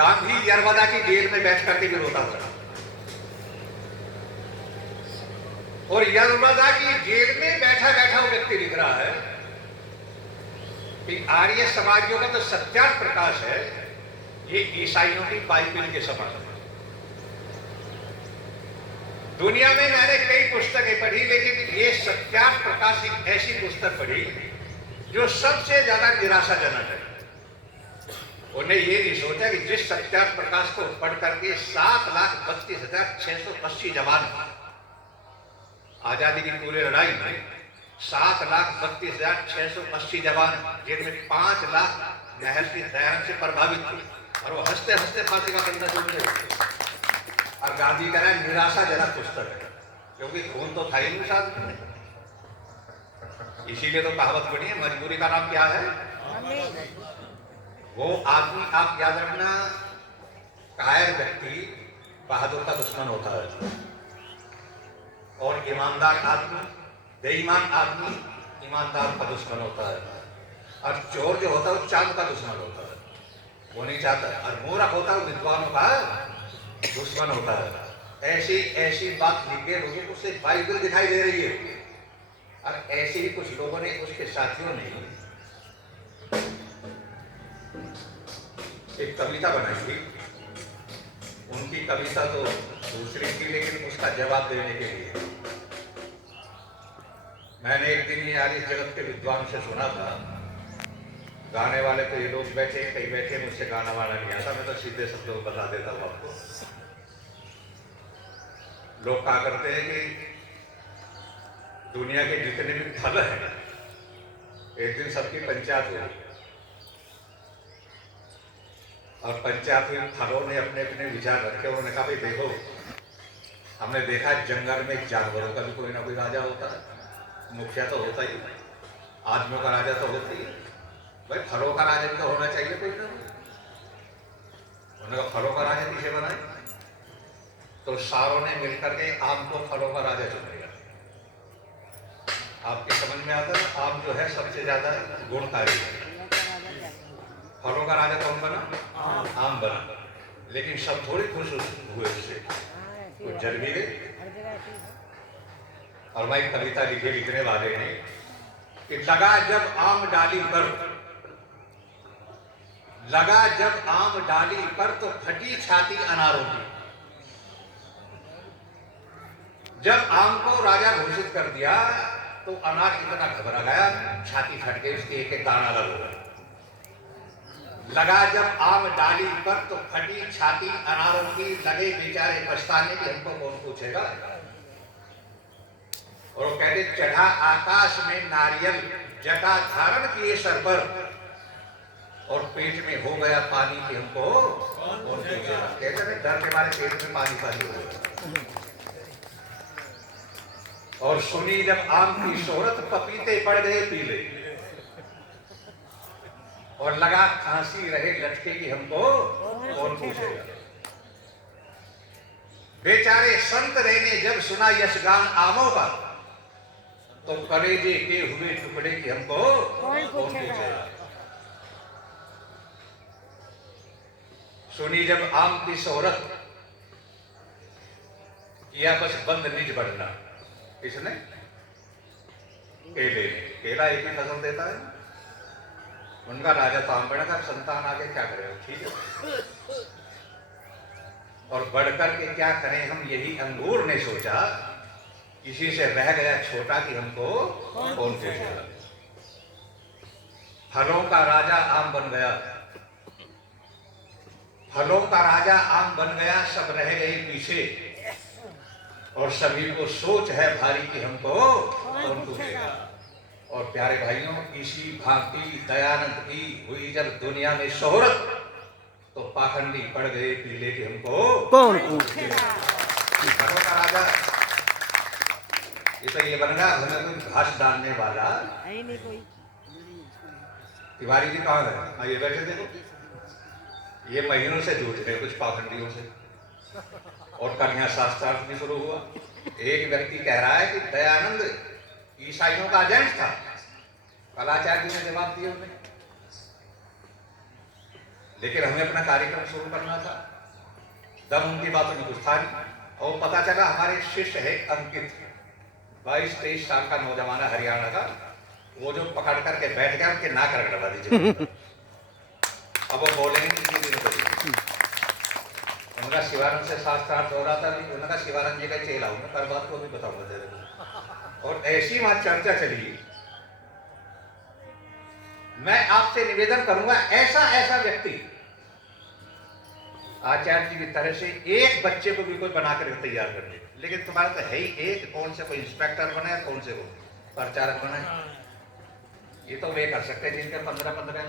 गांधी यरवदा की जेल में बैठ करके भी रोता था। और यरवदा की जेल में बैठा बैठा वो व्यक्ति लिख रहा है कि आर्य समाजियों का तो सत्यार्थ प्रकाश है, ये ईसाइयों की बाइबिल के समान है। दुनिया में मैंने कई पुस्तकें पढ़ी, लेकिन ये सत्यार्थ प्रकाश एक ऐसी पुस्तक पढ़ी जो सबसे ज्यादा निराशाजनक है। उन्हें ये नहीं सोचा कि जिस सत्यार्थ प्रकाश को पढ़ करके 7,32,680 जवान आजादी की पूरी लड़ाई में 7,32,680 जवान, जिनमें 5 लाख नहर की दयान से प्रभावित थे, और वो हंसते हंसते फांसी का फंदा चूम रहे। और गांधी कह रहा है निराशाजनक पुस्तक है, क्योंकि खून तो था ही नहीं साथ में। इसीलिए तो कहावत बनी है, मजबूरी का नाम क्या है? वो आदमी, आप याद रखना, कायर व्यक्ति बहादुर का दुश्मन होता है, और ईमानदार आदमी, बेईमान आदमी ईमानदार का दुश्मन होता है, और चोर जो होता है वो चांद का दुश्मन होता है, वो नहीं चाहता, और मूर्ख होता है वो विद्वानों का दुश्मन होता है। ऐसी ऐसी बात लिखे लोगों को सिर्फ बाइबल दिखाई दे रही है, और ऐसे ही कुछ लोगों ने, उसके साथियों ने एक कविता बनाई थी। उनकी कविता तो दूसरी थी, लेकिन उसका जवाब देने के लिए मैंने एक दिन ये आर्य जगत के विद्वान से सुना था। गाने वाले तो ये लोग बैठे, कई बैठे, मुझसे गाना वाना नहीं आता, मैं तो सीधे शब्दों को बता देता हूँ आपको। लोग कहा करते हैं कि दुनिया के जितने भी फल हैं, एक दिन सबकी पंचायत हुई, और पंचायत में फलों ने अपने अपने विचार रखे। उन्होंने कहा भाई देखो, हमने देखा जंगल में जानवरों का भी कोई ना कोई राजा होता है, मुखिया तो होता ही, आदमियों का राजा तो होता ही, भाई फलों का राजा भी तो होना चाहिए कोई ना। उन्होंने कहा फलों का राजा किसे बनाए? तो सारों ने मिलकर के आम को फलों का राजा चुन लिया। आपके समझ में आता है, आम जो है सबसे ज्यादा गुणकारी है। फलों का राजा कौन बना? आम बना। लेकिन सब थोड़ी खुश हुए उससे, कुछ जल भी गए। और भाई कविता लिखने वाले हैं कि लगा जब आम डाली पर, लगा जब आम डाली पर तो फटी छाती अनारों की। जब आम को राजा घोषित कर दिया तो अनार इतना घबरा गया, छाती फट गई, उसके एक एक दाना अलग हो गया। लगा जब आम डाली पर तो फटी छाती अनारों की, लगे बेचारे पछताने की हमको कौन पूछेगा। और वो कहते चढ़ा आकाश में नारियल जटा धारण किए सर पर, और पेट में हो गया पानी की हमको कौन पूछेगा। कहते हैं डर के मारे पेट में पानी पानी हो गया। और सुनी जब आम की शोहरत पपीते पड़ गए पीले, और लगा खांसी रहे लटके की हमको कौन पूछेगा। बेचारे संत रहने जब सुना यशगान आमों का, तो कलेजे के हुए टुकड़े की हमको कौन पूछेगा। सुनी जब आम की शोहरत, किया बस बंद निज बढ़ना। किसने? केले ने। केला एक ही फसल देता है, उनका राजा तो आम बढ़ा, संतान आगे क्या करेगा, ठीक है। और बढ़कर के क्या करें हम, यही अंगूर ने सोचा, किसी से रह गया छोटा कि हमको कौन पूछेगा। फलों का राजा आम बन गया, फलों का राजा आम बन गया, सब रह गए पीछे, और सभी को सोच है भारी कि हमको कौन पूछेगा। और प्यारे भाइयों, इसी भांति दयानंद की हुई जब दुनिया में शोहरत, तो पाखंडी पड़ गए पीले कि हमको कौन पूछेगा। फलों का राजा ये बन गया, हमें कोई घास डालने वाला नहीं कोई। तिवारी जी कहाँ गए? ये बैठे देखो, ये महीनों से जूझ रहे कुछ पाखंडियों से, और कल यहाँ शास्त्रार्थ भी शुरू हुआ। एक व्यक्ति कह रहा है कि दयानंद ईसाइयों का एजेंट था। कल आचार्य जी ने जवाब दिया उन्हें, लेकिन हमें अपना कार्यक्रम शुरू करना था। दम उनकी बातों में कुछ था नहीं, और पता चला हमारे शिष्य है अंकित, 22-23 साल का नौजवान है, हरियाणा का। वो जो पकड़ करके बैठ गया, उनके नाक रगड़वा दीजिए। अब वो बोलेंगे किसी दिन को। उनका शिवानंद से शास्त्रार्थ हो रहा था, नहीं उनका शिवानंद जी का चेला हूं मैं, पर बात को भी बताऊंगा तेरे को। और ऐसी वहां चर्चा चली। मैं आपसे निवेदन करूंगा, ऐसा ऐसा व्यक्ति आचार्य जी की तरह से एक बच्चे को भी कोई बनाकर तैयार कर ले, लेकिन तुम्हारा तो है ही एक, कौन से कोई इंस्पेक्टर बने, कौन से को प्रचारक बने। ये तो वे कर सकते हैं जिनके 15-15